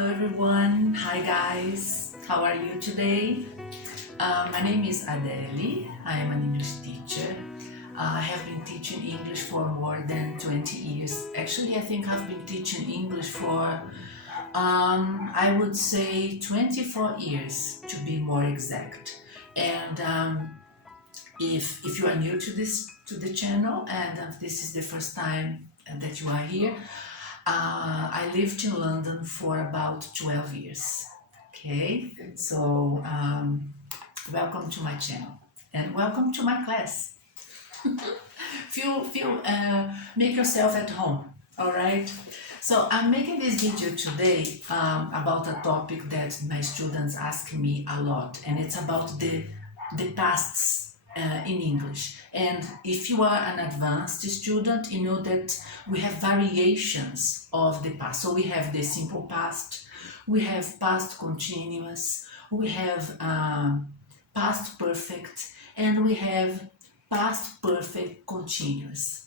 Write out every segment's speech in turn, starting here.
Hello everyone, hi guys, how are you today? My name is Adele, I am an English teacher. I have been teaching English for more than 20 years. Actually, I think I've been teaching English for, I would say 24 years to be more exact. And if you are new to the channel and this is the first time that you are here, I lived in London for about 12 years. Okay, so welcome to my channel and welcome to my class. Make yourself at home. All right. So I'm making this video today about a topic that my students ask me a lot, and it's about the pasts in English. And if you are an advanced student, you know that we have variations of the past. So we have the simple past, we have past continuous, we have past perfect, and we have past perfect continuous.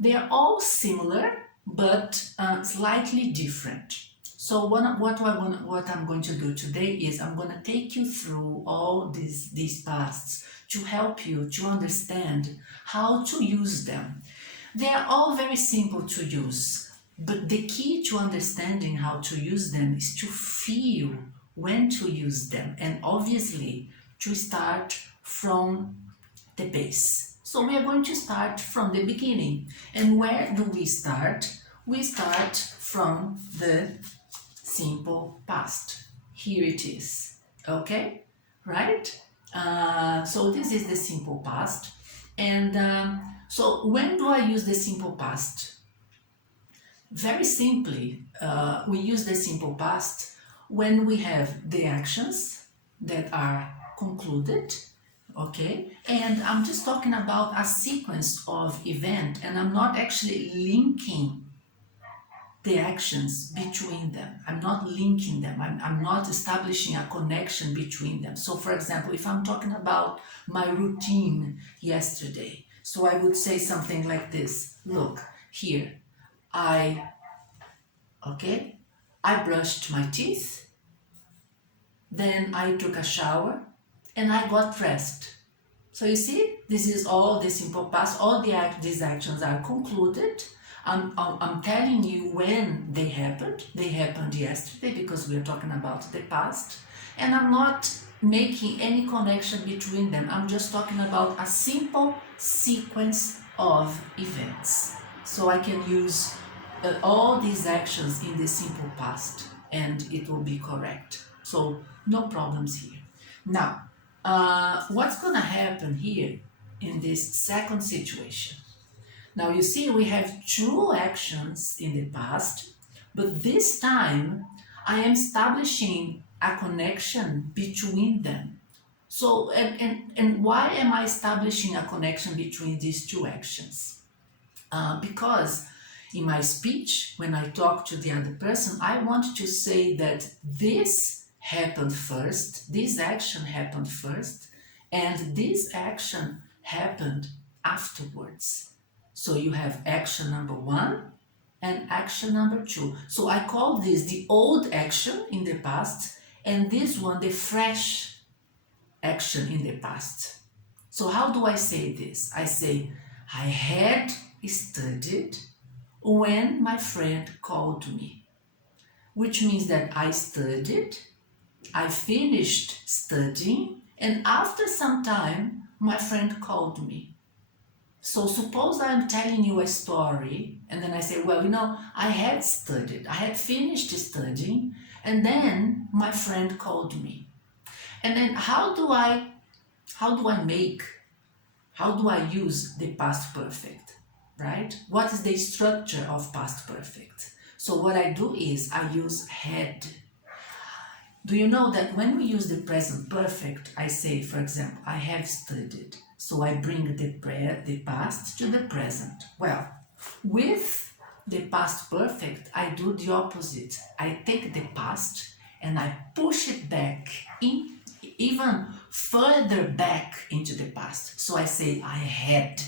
They are all similar, but slightly different. So what I'm going to do today is I'm going to take you through all these pasts to help you to understand how to use them. They are all very simple to use, but the key to understanding how to use them is to feel when to use them, and obviously to start from the base. So we are going to start from the beginning. And where do we start? We start from the simple past. Here it is. Okay? Right? So this is the simple past. And so when do I use the simple past? Very simply, we use the simple past when we have the actions that are concluded. Okay, and I'm just talking about a sequence of events, and I'm not actually linking the actions between them. I'm not linking them. I'm not establishing a connection between them. So for example, if I'm talking about my routine yesterday, so I would say something like this. Look, here, I brushed my teeth, then I took a shower, and I got dressed. So you see, this is all the simple past. All these actions are concluded. I'm telling you when they happened. They happened yesterday because we are talking about the past. And I'm not making any connection between them. I'm just talking about a simple sequence of events. So I can use all these actions in the simple past and it will be correct. So no problems here. Now, what's going to happen here in this second situation? Now you see we have two actions in the past, but this time I am establishing a connection between them. So, and why am I establishing a connection between these two actions? Because in my speech, when I talk to the other person, I want to say that this happened first, this action happened first, and this action happened afterwards. So you have action number one and action number two. So I call this the old action in the past, and this one the fresh action in the past. So how do I say this? I say, I had studied when my friend called me, which means that I studied, I finished studying, and after some time, my friend called me. So suppose I'm telling you a story, and then I say, well, I had studied, I had finished studying, and then my friend called me. And then how do I use the past perfect, right? What is the structure of past perfect? So what I do is I use had. Do you know that when we use the present perfect, I say, for example, I have studied. So I bring the past to the present. Well, with the past perfect, I do the opposite. I take the past and I push it back even further back into the past. So I say I had.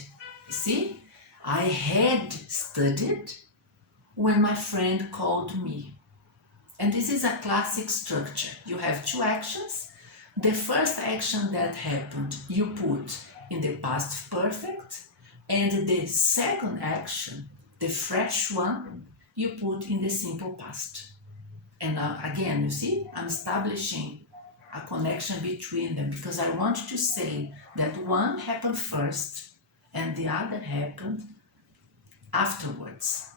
You see? I had studied when my friend called me. And this is a classic structure. You have two actions. The first action that happened, you put in the past perfect, and the second action, the fresh one, you put in the simple past. And again, you see, I'm establishing a connection between them because I want to say that one happened first and the other happened afterwards.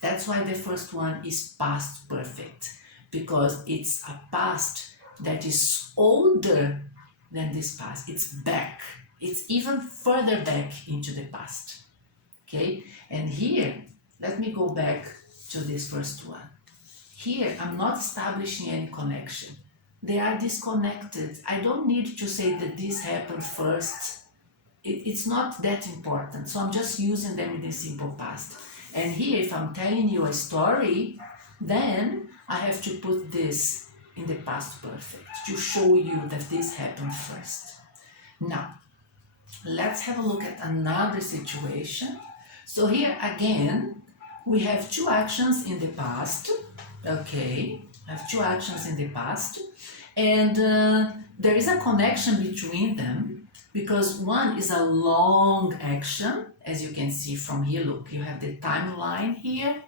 That's why the first one is past perfect, because it's a past that is older than this past. It's back. It's even further back into the past. Okay? And here, let me go back to this first one. Here, I'm not establishing any connection. They are disconnected. I don't need to say that this happened first. It's not that important. So I'm just using them in the simple past. And here, if I'm telling you a story, then I have to put this in the past perfect to show you that this happened first. Now, let's have a look at another situation. So here again, we have two actions in the past. Okay, I have two actions in the past. And there is a connection between them because one is a long action. As you can see from here, look, you have the timeline here,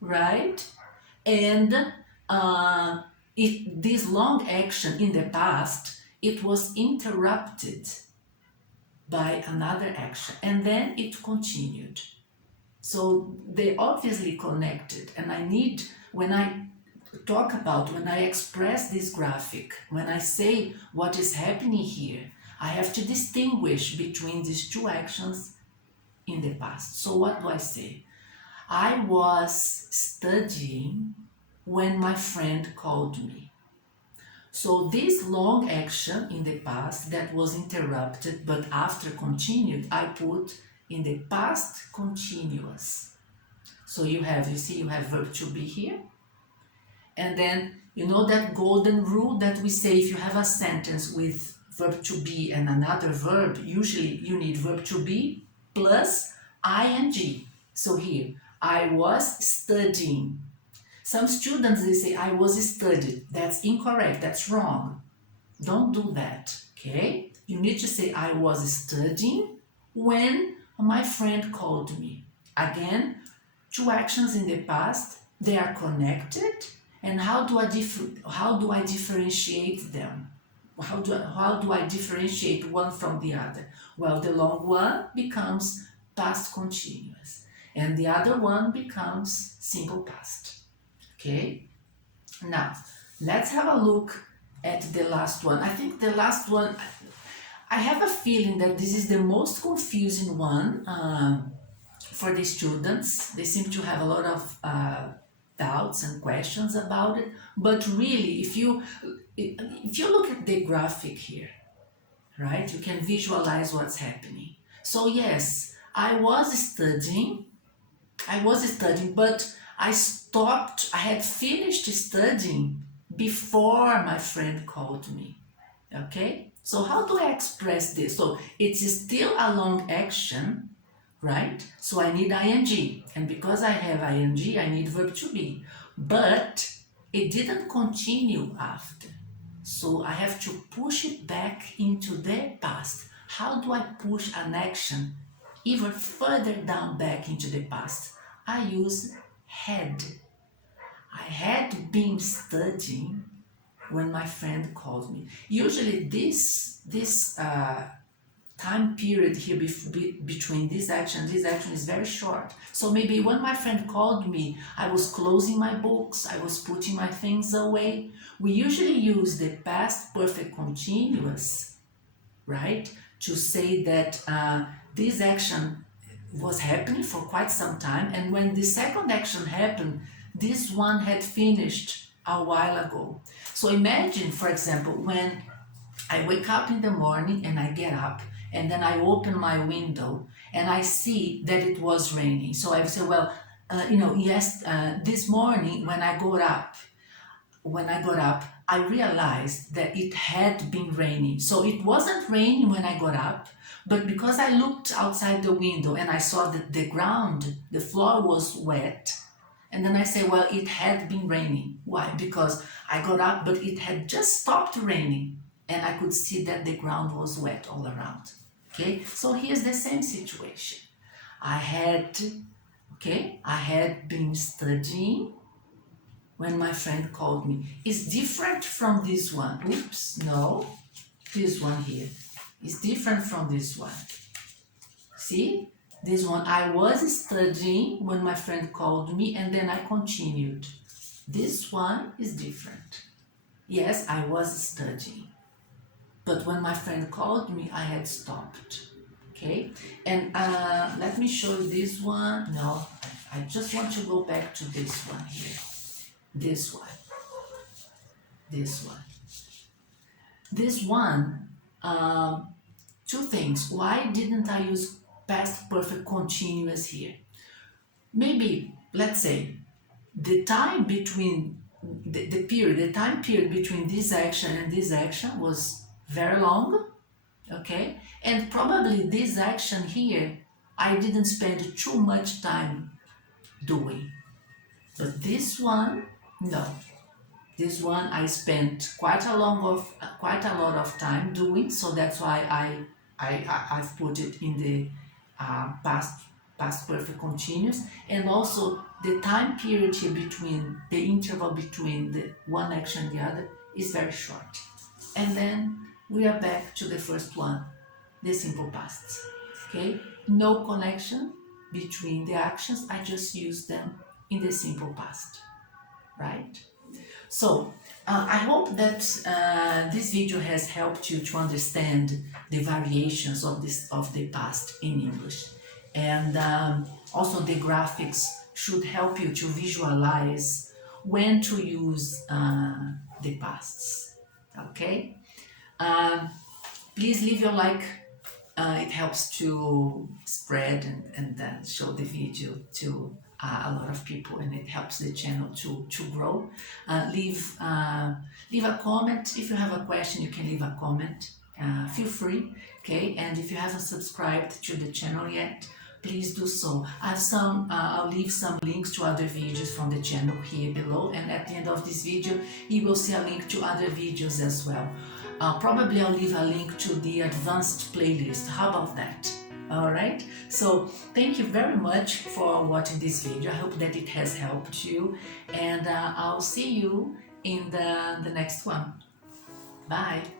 right? And this long action in the past, it was interrupted by another action and then it continued. So they obviously connected, and I need, when I talk about, when I express this graphic, when I say what is happening here, I have to distinguish between these two actions in the past. So what do I say? I was studying when my friend called me. So this long action in the past that was interrupted but after continued, I put in the past continuous. So you see you have verb to be here. And then you know that golden rule that we say if you have a sentence with verb to be and another verb, usually you need verb to be plus ing. So here, I was studying. Some students, they say, I was studied. That's incorrect, that's wrong. Don't do that, okay? You need to say, I was studying when my friend called me. Again, two actions in the past, they are connected. And how do I differentiate them? How do I differentiate one from the other? Well, the long one becomes past continuous, and the other one becomes simple past. Okay? Now, let's have a look at the last one. I think the last one, I have a feeling that this is the most confusing one for the students. They seem to have a lot of doubts and questions about it, but really if you look at the graphic here, right, you can visualize what's happening. So yes, I was studying, but I had finished studying before my friend called me. Okay, so how do I express this? So it's still a long action, right? So I need ing, and because I have ing, I need verb to be, but it didn't continue after. So I have to push it back into the past. How do I push an action even further down back into the past? I use had. I had been studying when my friend called me. Usually this time period here between this action is very short. So maybe when my friend called me, I was closing my books, I was putting my things away. We usually use the past perfect continuous, right, to say that this action was happening for quite some time, and when the second action happened, this one had finished a while ago. So imagine, for example, when I wake up in the morning and I get up and then I open my window and I see that it was raining. So I say, well, this morning when I got up, I realized that it had been raining. So it wasn't raining when I got up, but because I looked outside the window and I saw that the floor was wet, And then I say, well, it had been raining. Why? Because I got up, but it had just stopped raining. And I could see that the ground was wet all around. Okay, so here's the same situation. I had been studying when my friend called me. It's different from this one. Oops, no. This one here is different from this one. See? This one, I was studying when my friend called me and then I continued. This one is different. Yes, I was studying. But when my friend called me, I had stopped. Okay? And let me show you this one. No, I just want to go back to this one here. This one. This one. This one, two things. Why didn't I use past perfect continuous here? Maybe, let's say, the time between the time period between this action and this action was very long, okay? And probably this action here, I didn't spend too much time doing. But this one, no. This one I spent quite a lot of time doing, so that's why I've put it in the past perfect continuous. And also the time period here between the interval between the one action and the other is very short. And then we are back to the first one, the simple past. Okay, no connection between the actions. I just use them in the simple past, right? So, I hope that this video has helped you to understand the variations of the past in English. And also the graphics should help you to visualize when to use the pasts, okay? Please leave your like. It helps to spread and then show the video to a lot of people, and it helps the channel to grow. Leave a comment. If you have a question, you can leave a comment. Feel free, okay? And if you haven't subscribed to the channel yet, please do so. I'll leave some links to other videos from the channel here below, and at the end of this video, you will see a link to other videos as well. Probably I'll leave a link to the advanced playlist. How about that? Alright, so thank you very much for watching this video. I hope that it has helped you, and I'll see you in the next one. Bye!